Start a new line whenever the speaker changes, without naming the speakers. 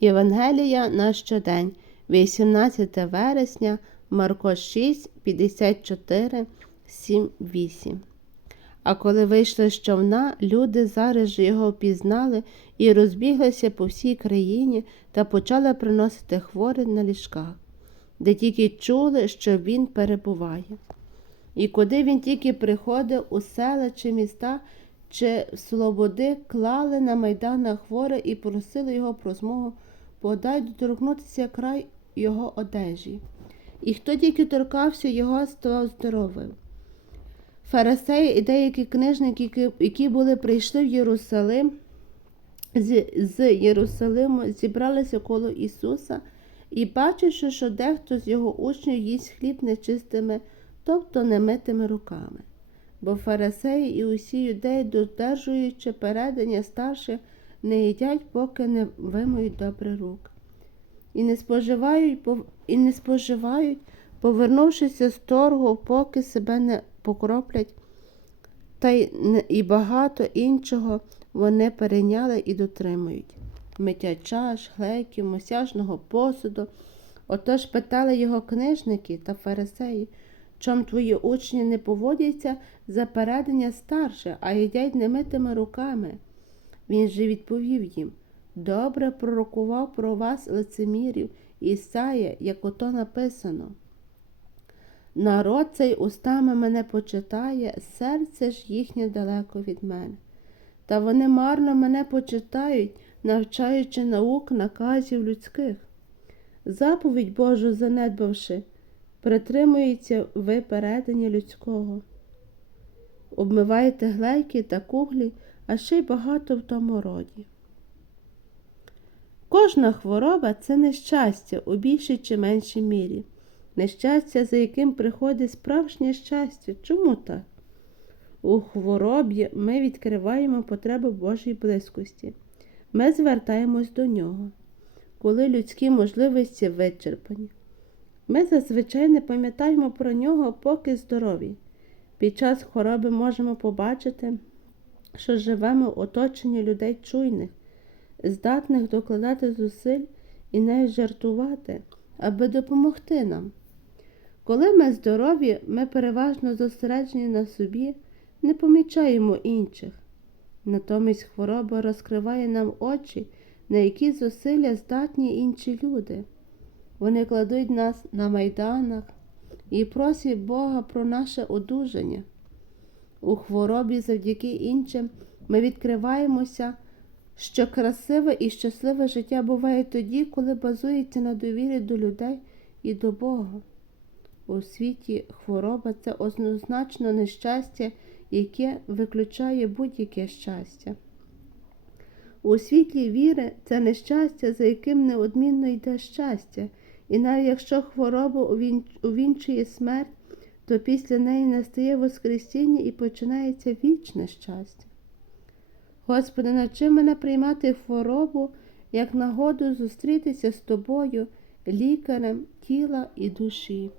Євангелія на щодень, 18 вересня, Марко 6, 54, 7, 8. А коли вийшли з човна, люди зараз же його впізнали і розбіглися по всій країні та почали приносити хворих на ліжках, де тільки чули, що він перебуває. І куди він тільки приходив у села чи міста, чи слободи клали на майданах хворе і просили його про змогу подай доторкнутися край його одежі. І хто тільки торкався його, ставав здоровим. Фарисеї і деякі книжники, які були прийшли в Єрусалим з, з Єрусалиму, зібралися коло Ісуса і бачивши, що дехто з його учнів їсть хліб нечистими, тобто немитими руками. Бо фарисеї і усі юдеї, додержуючи передання старших, не їдять, поки не вимоють добре рук. І не споживають, і не споживають, повернувшися з торгу, поки себе не покроплять, та й і багато іншого вони перейняли і дотримують. Миття чаш, глейків, мосяжного посуду. Отож питали його книжники та фарисеї, чом твої учні не поводяться за передання старше, а їдять немитими руками. Він же відповів їм добре пророкував про вас лицемірів Ісая, як ото написано. Народ цей устами мене почитає, серце ж їхнє далеко від мене. Та вони марно мене почитають, навчаючи наук наказів людських. Заповідь Божу занедбавши, притримується ви передання людського. Обмиваєте глейки та куглі, а ще й багато в тому роді. Кожна хвороба це нещастя у більшій чи меншій мірі. Нещастя, за яким приходить справжнє щастя. Чому так? У хворобі ми відкриваємо потребу Божої близькості. Ми звертаємось до нього, коли людські можливості вичерпані. Ми зазвичай не пам'ятаємо про нього, поки здорові. Під час хвороби можемо побачити, що живемо в оточенні людей чуйних, здатних докладати зусиль і навіть жартувати, аби допомогти нам. Коли ми здорові, ми переважно зосереджені на собі, не помічаємо інших. Натомість хвороба розкриває нам очі, на які зусилля здатні інші люди. Вони кладуть нас на майданах і просять Бога про наше одужання. У хворобі завдяки іншим ми відкриваємося, що красиве і щасливе життя буває тоді, коли базується на довірі до людей і до Бога. У світі хвороба це однозначно нещастя, яке виключає будь-яке щастя. У світлі віри це нещастя, за яким неодмінно йде щастя, і навіть якщо хвороба увінчує смерть, то після неї настає Воскресіння і починається вічне щастя. Господи, навчи мене приймати хворобу як нагоду зустрітися з тобою, лікарем тіла і душі.